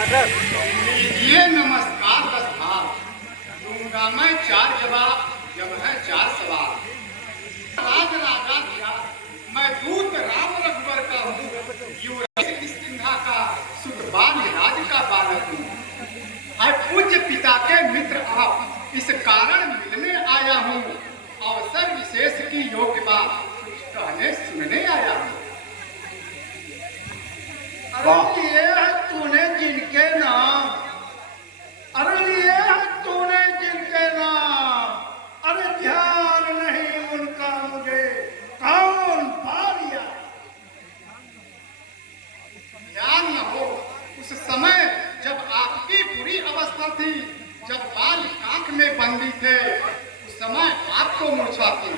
लीजिए नमस्कार बस हाथ दूंगा मैं चार जवाब जब है चार सवाल। राज राजा दिया मैं दूत राम रघुवर का हूँ, युवराज किष्किंधा का सुत बाल राज का बालक हूँ। है पूज्य पिता के मित्र आप इस कारण मिलने आया हूँ, अवसर विशेष की योग्य बात कुछ कहने सुनने आया हूँ। अरे लिए है तूने जिनके नाम, अरे लिए है तूने जिनके नाम, अरे ध्यान नहीं उनका मुझे कौन पा लिया। ध्यान न हो उस समय जब आपकी बुरी अवस्था थी, जब बाल कांख में बंदी थे, उस समय आपको मूर्छा थी,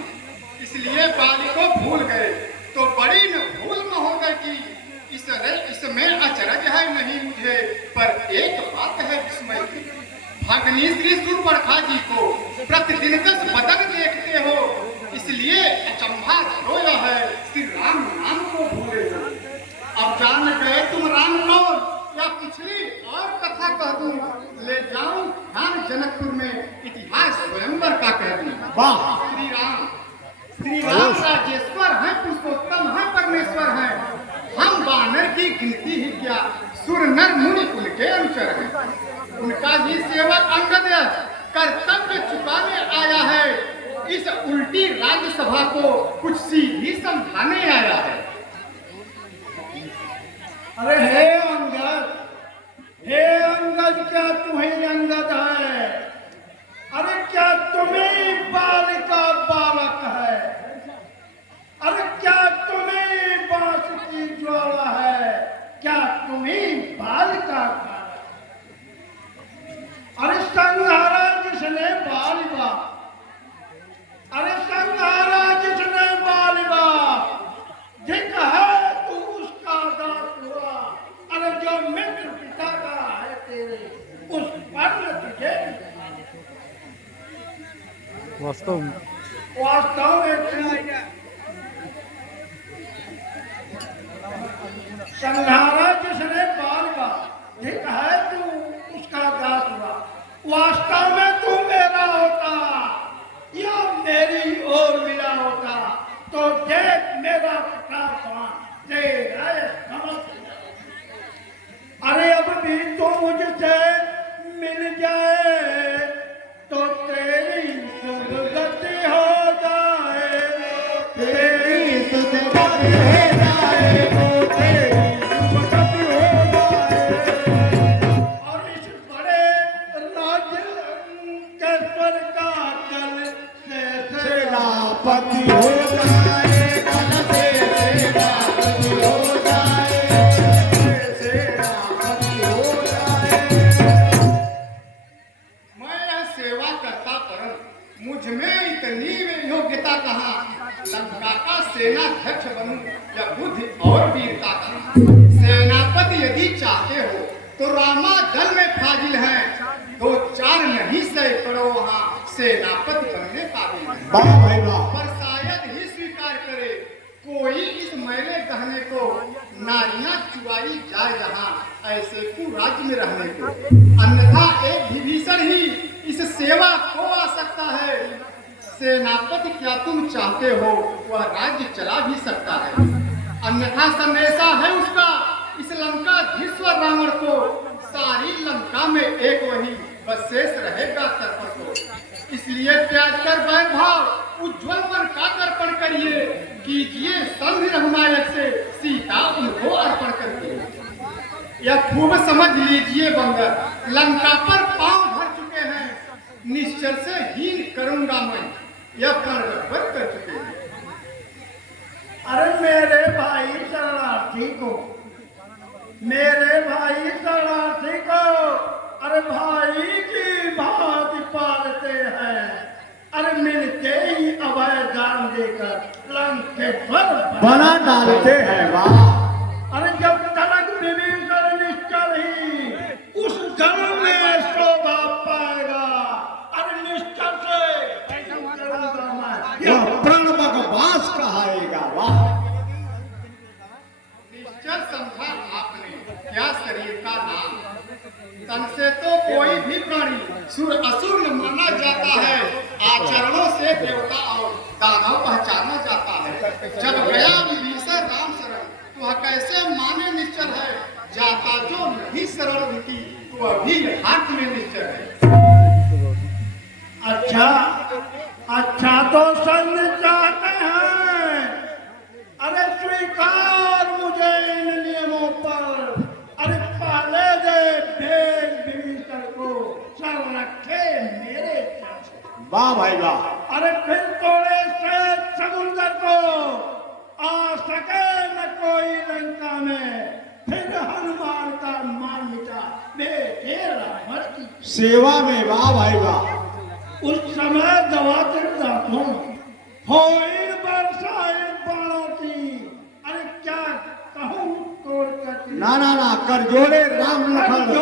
इसलिए बाल को भूल गए। तो बड़ी न भूल महोदय की इसमें अचरज है नहीं मुझे, पर एक बात है विस्मय की। भगनी श्री सूर्पणखा जी को प्रतिदिन 10 बदन देखते हो, इसलिए अचंभा रोया है श्री राम नाम को भूले हो। अब जान गए तुम राम कौन, या पिछली और कथा कह दूं, ले जाऊं ध्यान जनकपुर में इतिहास स्वयंवर का कह दूं। वाह, श्री राम राजेश्वर हैं, पुरुषोत्तम हैं, परमेश्वर हैं। हम वानर की गिनती ही क्या, सुर नर मुनि उनके अनुचर हैं। उनका ही सेवक अंगद कर्तव्य चुकाने आया है, इस उल्टी राज्यसभा को कुछ सीधी समझाने आया है। अरे हे अंगद, हे अंगद, क्या तुम्हें अंगद है? अरे क्या तुम्हें बाल का बालक है? अरे क्या तुम्हें बांस की ज्वाला है? क्या तुम्हें बाल का बालक? अरे संहारा जिसने बालिबा, अरे संहारा जिसने बालिबा, जिक है तू उसका दास हुआ। अरे जो मित्र पिता का है तेरे, उस पर न तुझे वास्तव में संहारा जिसने बालिबा, जिक है तू उसका दास हुआ। वास्तव में तू मेरा होता या मेरी ओर मिला होता, तो देख मेरा प्रताप तेरा समझ। अरे अब भी तो मुझसे मिल जाए तो तेरी सुगति हो जाए, तेरी सुगति हो जाए, तो तेरी सुगति हो जाए। और इस बड़े राज्य के स्वर का कल से सेनापति हो जाए, कल से सेनापति हो जाए, सेनापति हो जाए। मैं यह सेवा करता परंतु मुझ में इतनी योग्यता कहाँ, लंका का सेनाध्यक्ष बनूं या बुद्धि और वीरता कहाँ। सेनापति यदि चाहते हो तो रामा दल में फाजिल हैं, 2-4 नहीं सैकड़ों वहाँ सेनापति बनने काबिल हैं। वाह भाई वाह। पर शायद ही स्वीकार करे कोई इस मैले कहने को, नारियां चुराई जाए जहाँ ऐसे कुराज्य में रहने को। अन्यथा एक विभीषण ही इस सेवा को आ सकता है। सेनापति क्या तुम चाहते हो वह राज्य चला भी सकता है, अन्यथा संदेशा है उसका इस लंकाधीश्वर रावण को। सारी लंका में एक वही बस शेष रहेगा तर्पण को। इसलिए त्याग कर बैर भाव उज्ज्वल मन का तर्पण करिए, कीजिए संधि रघुनायक से सीता उनको अर्पण करके। यह खूब समझ लीजिए बंगर, लंका पर पांव धर चुके हैं, निश्चर से हीन करूंगा मैं, यह प्रण रघुवर कर चुके हैं। अरे मेरे भाई शरणार्थी को, मेरे भाई शरणार्थी को, अरे भाई की भांति पालते हैं। अरे मिलते ही अभय दान देकर लंकेश्वर बना डालते हैं। वाह। अरे जब तक विभीषण निश्चल ही उस जल में शोभा पाएगा, अरे निश्चल से यह प्रणवगवास कहाएगा। वाह। निश्चल समझा आपने, क्या शरीर का नाम, तन से तो कोई भी प्राणी सुर असुर न माना जाता है, आचरणों से देवता और दानव पहचाना जाता है। जब गया विभीषण राम शरण, तो वह कैसे माने निश्चल है, जाता जो नहीं शरण उनकी, तो अभी हाथ में निश्चल है। अच्छा अच्छा, तो संग चाहते हैं, अरे स्वीकार मुझे इन नियमों पर, अरे पाले दे भेद विभीषण को, चल रखे मेरे चरण। वाह भाई वाह। अरे फिर तोड़े से समुद्र को, आ सके न कोई लंका में, फिर हनुमान का मान मिटा बेटे रावण की सेवा में, वाह भाई वाह। उस समय दवाते दांतों होइल बरसाए बाणों की, अरे क्या कहूँ तोड़ कर ना ना ना, कर जोड़े राम लखन।